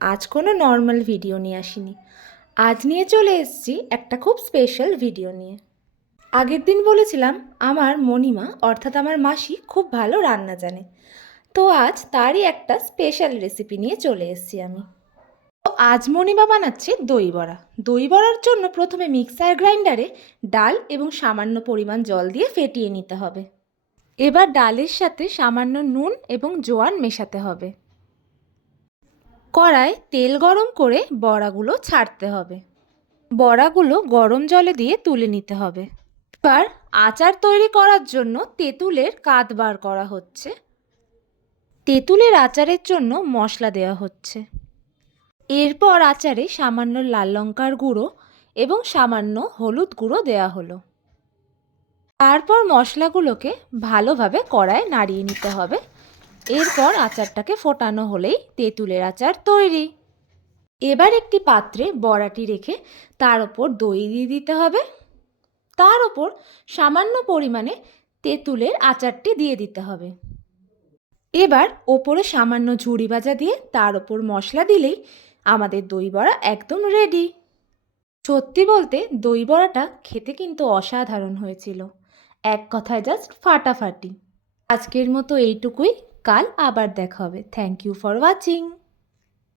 আজ কোনো normal video নিয়ে আসিনি। আজ নিয়ে চলে এসেছি একটা খুব স্পেশাল ভিডিও নিয়ে। আগের দিন বলেছিলাম আমার মণিমা অর্থাৎ আমার মাসি খুব ভালো রান্না জানে, তো আজ তারই একটা স্পেশাল রেসিপি নিয়ে চলে এসেছি আমি। তো আজ মণিমা বানাচ্ছে দই বড়া। দই বড়ার জন্য প্রথমে মিক্সার গ্রাইন্ডারে ডাল এবং সামান্য পরিমাণ জল দিয়ে ফেটিয়ে নিতে হবে। এবার ডালের সাথে সামান্য নুন এবং জোয়ান মেশাতে হবে। কড়ায় তেল গরম করে বড়াগুলো ছাড়তে হবে। বড়াগুলো গরম জলে দিয়ে তুলে নিতে হবে। এবার আচার তৈরি করার জন্য তেঁতুলের কাত বার করা হচ্ছে। তেঁতুলের আচারের জন্য মশলা দেওয়া হচ্ছে। এরপর আচারে সামান্য লাল লঙ্কার গুঁড়ো এবং সামান্য হলুদ গুঁড়ো দেওয়া হলো। তারপর মশলাগুলোকে ভালোভাবে কড়ায় নাড়িয়ে নিতে হবে। এরপর আচারটাকে ফোটানো হলেই তেঁতুলের আচার তৈরি। এবার একটি পাত্রে বড়াটি রেখে তার ওপর দই দিয়ে দিতে হবে। তার ওপর সামান্য পরিমাণে তেঁতুলের আচারটি দিয়ে দিতে হবে। এবার ওপরে সামান্য ঝুড়ি ভাজা দিয়ে তার ওপর মশলা দিলেই আমাদের দই বড়া একদম রেডি। সত্যি বলতে দই বড়াটা খেতে কিন্তু অসাধারণ হয়েছিল, এক কথায় জাস্ট ফাটাফাটি। আজকের মতো এইটুকুই, কাল আবার দেখা হবে। Thank you for watching.